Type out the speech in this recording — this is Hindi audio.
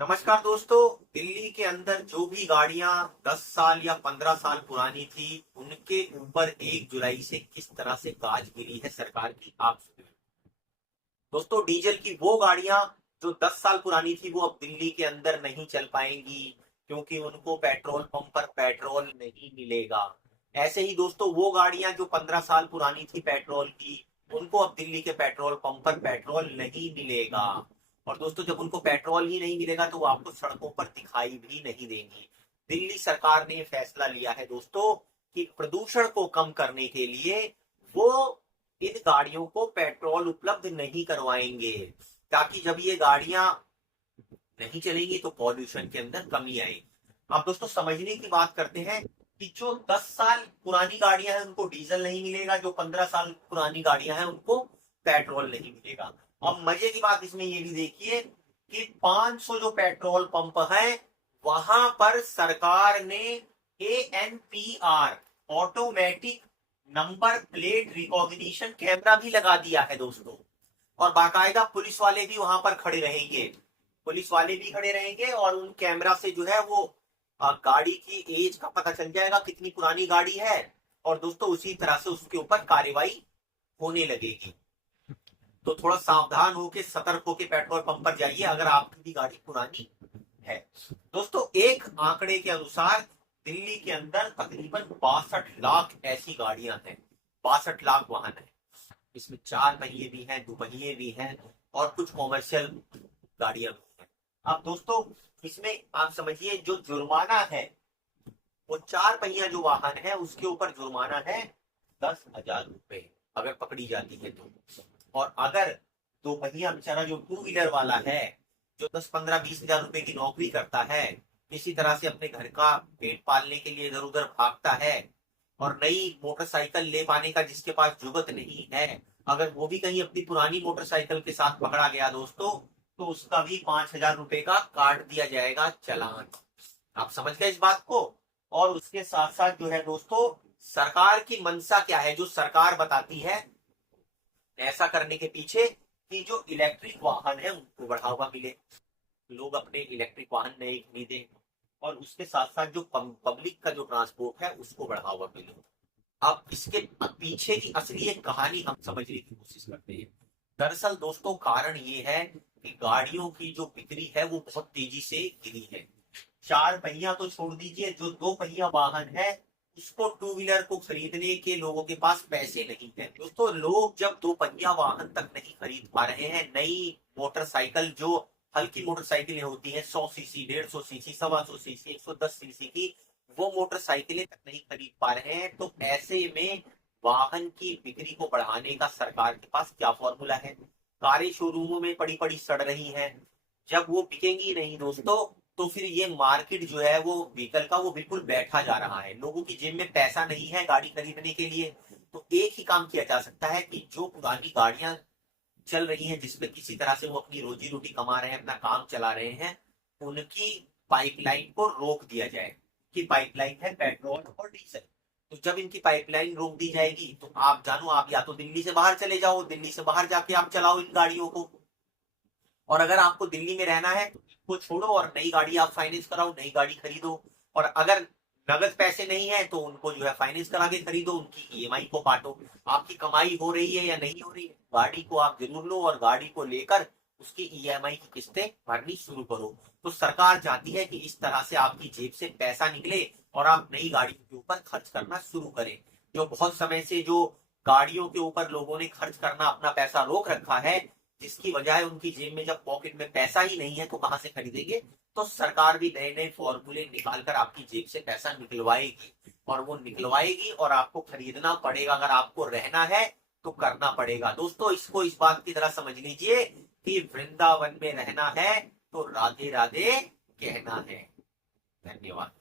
नमस्कार दोस्तों। दिल्ली के अंदर जो भी गाड़ियां 10 साल या 15 साल पुरानी थी, उनके ऊपर 1 जुलाई से किस तरह से गाज गिरी है सरकार की, आप सुनिए। दोस्तों, डीजल की वो गाड़ियां जो 10 साल पुरानी थी वो अब दिल्ली के अंदर नहीं चल पाएंगी, क्योंकि उनको पेट्रोल पंप पर पेट्रोल नहीं मिलेगा। ऐसे ही दोस्तों, वो गाड़ियां जो 15 साल पुरानी थी पेट्रोल की, उनको अब दिल्ली के पेट्रोल पंप पर पेट्रोल नहीं मिलेगा। और दोस्तों, जब उनको पेट्रोल ही नहीं मिलेगा तो वो आपको सड़कों पर दिखाई भी नहीं देंगी। दिल्ली सरकार ने फैसला लिया है दोस्तों कि प्रदूषण को कम करने के लिए वो इन गाड़ियों को पेट्रोल उपलब्ध नहीं करवाएंगे, ताकि जब ये गाड़ियां नहीं चलेंगी तो पॉल्यूशन के अंदर कमी आएगी। अब दोस्तों, समझने की बात करते हैं कि जो 10 साल पुरानी गाड़ियां हैं उनको डीजल नहीं मिलेगा, जो 15 साल पुरानी गाड़ियां हैं उनको पेट्रोल नहीं मिलेगा। अब मजे की बात इसमें ये भी देखिए कि 500 जो पेट्रोल पंप है वहां पर सरकार ने ANPR, automatic number plate recognition camera भी लगा दिया है दोस्तों। और बाकायदा पुलिस वाले भी वहां पर खड़े रहेंगे। पुलिस वाले भी खड़े रहेंगे और उन कैमरा से जो है वो गाड़ी की एज का पता चल जाएगा, कितनी पुरानी गाड़ी है। और दोस्तों, उसी तरह से उसके ऊपर कार्रवाई होने लगेगी। तो थोड़ा सावधान होके, सतर्क होके पेट्रोल पंप पर जाइए अगर आपकी भी गाड़ी पुरानी है। दोस्तों, एक आंकड़े के अनुसार दिल्ली के अंदर तकरीबन 62 लाख ऐसी गाड़ियां हैं। 62 लाख वाहन है। इसमें 4 पहिए भी हैं, 2 पहिए भी हैं और कुछ कॉमर्शियल गाड़ियां भी हैं। अब दोस्तों, इसमें आप समझिए जो जुर्माना है वो 4 पहिया जो वाहन है उसके ऊपर जुर्माना है 10,000 रुपए, अगर पकड़ी जाती है तो। और अगर 2 पहिया बेचारा जो 2 व्हीलर वाला है, जो 10-15-20 हजार रुपए की नौकरी करता है, इसी तरह से अपने घर का पेट पालने के लिए इधर उधर भागता है और नई मोटरसाइकिल ले पाने का जिसके पास जुगत नहीं है, अगर वो भी कहीं अपनी पुरानी मोटरसाइकिल के साथ पकड़ा गया दोस्तों, तो उसका भी 5,000 रुपए का काट दिया जाएगा चालान। आप समझ गए इस बात को। और उसके साथ साथ जो है दोस्तों, सरकार की मंशा क्या है, जो सरकार बताती है ऐसा करने के पीछे कि जो इलेक्ट्रिक वाहन है उनको बढ़ावा मिले, लोग अपने इलेक्ट्रिक वाहन नए खरीदे, और उसके साथ साथ जो पब्लिक का जो ट्रांसपोर्ट है उसको बढ़ावा मिले। अब इसके पीछे की असली एक कहानी हम समझने की कोशिश करते हैं। दरअसल दोस्तों, कारण ये है कि गाड़ियों की जो बिक्री है वो बहुत तेजी से गिरी है। 4 पहिया तो छोड़ दीजिए, जो 2 पहिया वाहन है उसको, 2 व्हीलर को खरीदने के लोगों के पास पैसे नहीं है दोस्तों। लोग जब 2 पहिया वाहन तक नहीं खरीद पा रहे हैं, नई मोटरसाइकिल जो हल्की मोटरसाइकिलें होती हैं, 100 सीसी, 150 सीसी, 125 सीसी, 110 सीसी की, वो मोटरसाइकिलें तक नहीं खरीद पा रहे हैं, तो ऐसे में वाहन की बिक्री को बढ़ाने का सरकार के पास क्या फॉर्मूला है। कारें शोरूमों में पड़ी पड़ी सड़ रही हैं। जब वो बिकेंगी नहीं दोस्तों, तो फिर ये मार्केट जो है वो व्हीकल का वो बिल्कुल बैठा जा रहा है। लोगों की जेब में पैसा नहीं है गाड़ी खरीदने के लिए। तो एक ही काम किया जा सकता है कि जो पुरानी गाड़ियां चल रही हैं, जिसमें किसी तरह से वो अपनी रोजी रोटी कमा रहे हैं, अपना काम चला रहे हैं, उनकी पाइपलाइन को रोक दिया जाए। कि पाइपलाइन है पेट्रोल और डीजल। तो जब इनकी पाइपलाइन रोक दी जाएगी तो आप जानो, आप या तो दिल्ली से बाहर चले जाओ, दिल्ली से बाहर जाके आप चलाओ इन गाड़ियों को। और अगर आपको दिल्ली में रहना है तो इसको छोड़ो और नई गाड़ी आप फाइनेंस कराओ, नई गाड़ी खरीदो। और अगर नगद पैसे नहीं है तो उनको जो है फाइनेंस करा के खरीदो, उनकी ईएमआई को काटो। आपकी कमाई हो रही है या नहीं हो रही है, गाड़ी को आप जरूर लो और गाड़ी को लेकर उसकी ईएमआई की किस्तें भरनी शुरू करो। तो सरकार चाहती है कि इस तरह से आपकी जेब से पैसा निकले और आप नई गाड़ियों के ऊपर खर्च करना शुरू करें। जो बहुत समय से जो गाड़ियों के ऊपर लोगों ने खर्च करना अपना पैसा रोक रखा है, जिसकी वजह उनकी जेब में जब पॉकेट में पैसा ही नहीं है तो कहां से खरीदेंगे। तो सरकार भी नए नए फॉर्मूले निकालकर आपकी जेब से पैसा निकलवाएगी, और वो निकलवाएगी और आपको खरीदना पड़ेगा। अगर आपको रहना है तो करना पड़ेगा दोस्तों। इसको इस बात की तरह समझ लीजिए कि वृंदावन में रहना है तो राधे राधे कहना है। धन्यवाद।